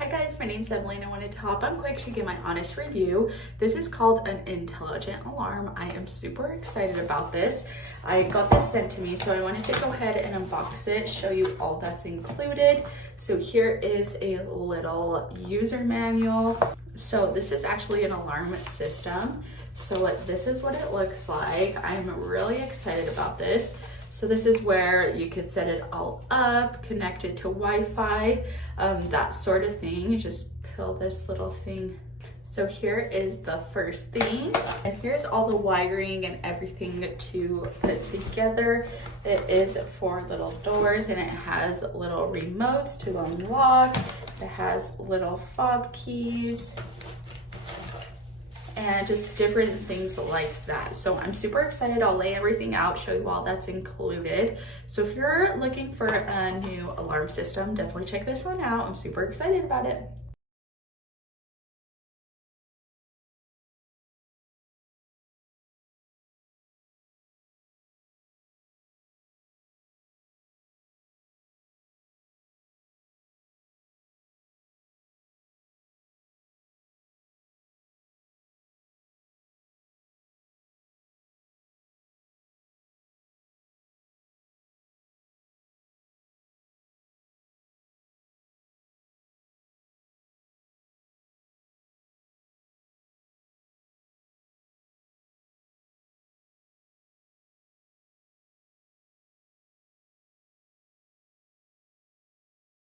Hi guys, my name's Emily and I wanted to hop on quick to give my honest review. This is called an intelligent alarm. I am super excited about this. I got this sent to me, so I wanted to go ahead and unbox it, show you all that's included. So here is a little user manual. So this is actually an alarm system. So this is what it looks like. I'm really excited about this. So this is where you could set it all up, connect it to Wi-Fi, that sort of thing. You just peel this little thing. So here is the first thing, and here's all the wiring and everything to put together. It is 4 little doors and it has little remotes to unlock. It has little fob keys and just different things like that. So I'm super excited. I'll lay everything out, show you all that's included. So if you're looking for a new alarm system, definitely check this one out. I'm super excited about it.